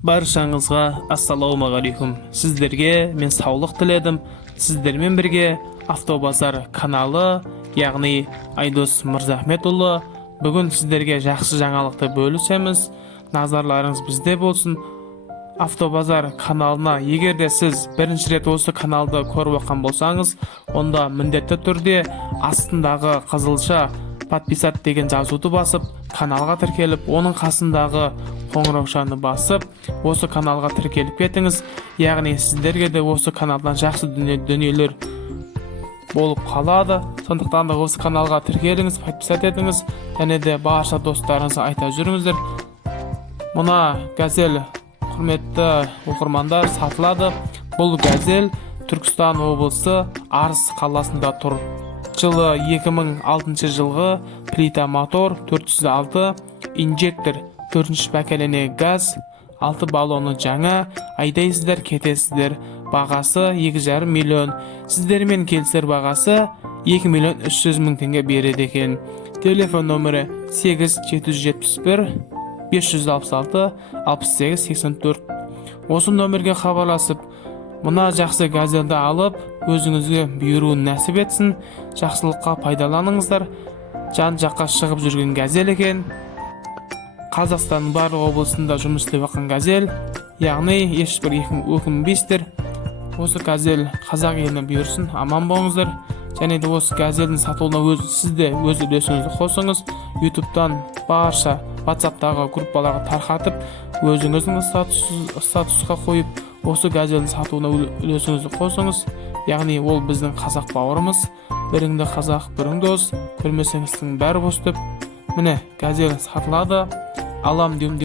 Баршаңызға ассалаумағалейкум. Сіздерге мен саулық тіледім. Сіздермен бірге Автобазар каналы, яғни Айдос Мырзахметұлы. Бүгін сіздерге жақсы жаңалықты бөлісеміз. Назарларыңыз бізде болсын. Автобазар каналына егер де сіз бірінші рет осы каналды көріп отқан болсаңыз, онда міндетті түрде астындағы қызылша подписать деген жазуды басып, каналға тіркеліп, оның қасындағы қоңыраушаны басып, осы каналға тіркеліп кетіңіз. Яғни сіздерге де осы каналдан жақсы дүниелер болып қалады. Сондықтан да осы каналға тіркеліңіз, подписать етіңіз, және де барша достарыңызға айта жүріңіздер. Мына Газель, құрметті оқырмандар, сатылады. Бұл Газель Түркістан облысы Арыс қаласында тұр. Жылы 2006 жылғы плита мотор 406, инжектор 4-ші бәкелене газ, 6 баллоны жаңа, айдайсыздар, кетесіздер. Бағасы 2,5 миллион. Сіздермен келісер бағасы 2,300,000 теңге береді екен. Телефон нөмірі 8771 566 68 84. Осы нөмірге хабарласып, мына жақсы газелді алып, өзіңізге бұйыруын нәсіп етсін. Жақсылыққа пайдаланыңыздар. Жан жаққа шығып жүрген газел екен. Қазақстанның барлық облысында жұмыс істеп жатқан газел, яғни ешбір өкінбейсіздер. Осы газел қазақ еліне бұйырсын, аман болыңыздар. Және де осы газелдің сатылуына сізде өз үлесіңізді қосыңыз. YouTube'дан барша WhatsApp'тағы группаларға тарқатып, өзіңіздің статусқа қойып, осы газелдің сатуына үлесіңізді қосыңыз. Яғни ол біздің қазақ бауырымыз. Біріңді қазақ, бірің дос, көрмесеңіздің бәрі бос деп. Міне, газел сатылады. Алам деймін.